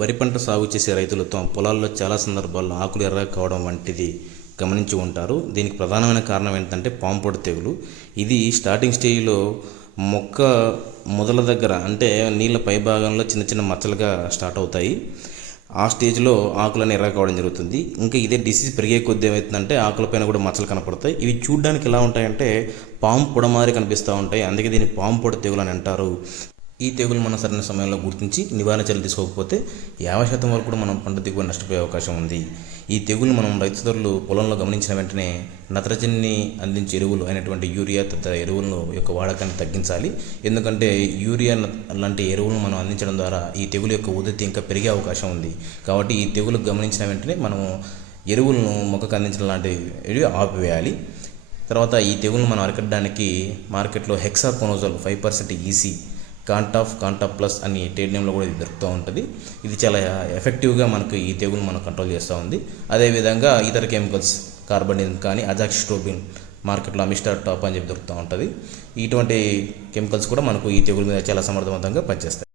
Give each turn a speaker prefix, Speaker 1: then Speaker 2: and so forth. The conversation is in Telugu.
Speaker 1: వరి పంట సాగు చేసే రైతులు తమ పొలాల్లో చాలా సందర్భాల్లో ఆకులు ఎర్రగా కావడం వంటిది గమనించి ఉంటారు. దీనికి ప్రధానమైన కారణం ఏంటంటే పాంపొడ తెగులు. ఇది స్టార్టింగ్ స్టేజ్లో మొక్క మొదల దగ్గర అంటే నీళ్ళ పై భాగంలో చిన్న చిన్న మచ్చలుగా స్టార్ట్ అవుతాయి. ఆ స్టేజ్లో ఆకులను ఎర్ర కావడం జరుగుతుంది. ఇంకా ఇదే డిసీజ్ పెరిగే కొద్ది ఏమవుతుందంటే ఆకులపైన కూడా మచ్చలు కనపడతాయి. ఇవి చూడడానికి ఎలా ఉంటాయంటే పాము మాదిరి కనిపిస్తూ ఉంటాయి. అందుకే దీన్ని పాము పొడ తెగులు అని అంటారు. ఈ తెగులు మనం సరైన సమయంలో గుర్తించి నివారణ చర్యలు తీసుకోకపోతే యాభై శాతం వరకు కూడా మనం పంట దిగుబడి నష్టపోయే అవకాశం ఉంది. ఈ తెగులు మనం రైతు పొలంలో గమనించిన వెంటనే నత్రజనిని అందించే ఎరువులు అయినటువంటి యూరియా తదితర ఎరువులను యొక్క వాడకాన్ని తగ్గించాలి. ఎందుకంటే యూరియా లాంటి ఎరువులను మనం అందించడం ద్వారా ఈ తెగులు యొక్క ఉధృతి ఇంకా పెరిగే అవకాశం ఉంది. కాబట్టి ఈ తెగులు గమనించిన వెంటనే మనము ఎరువులను మొక్కకు అందించడం లాంటివి ఆపివేయాలి. తర్వాత ఈ తెగులను మనం అరికట్టడానికి మార్కెట్లో hexaconazole five percent EC Contaf Contaf plus అని ట్రేడ్ నేమ్లో కూడా ఇది దొరుకుతూ ఉంటుంది. ఇది చాలా ఎఫెక్టివ్గా మనకు ఈ తెగులు మనం కంట్రోల్ చేస్తూ ఉంది. అదేవిధంగా ఇతర కెమికల్స్ కార్బనిజం కానీ అజాక్స్ట్రోబిన్ మార్కెట్లో అమిస్టర్ టాప్ అని చెప్పి దొరుకుతూ ఉంటుంది. ఇటువంటి కెమికల్స్ కూడా మనకు ఈ తెగుల మీద చాలా సమర్థవంతంగా పనిచేస్తాయి.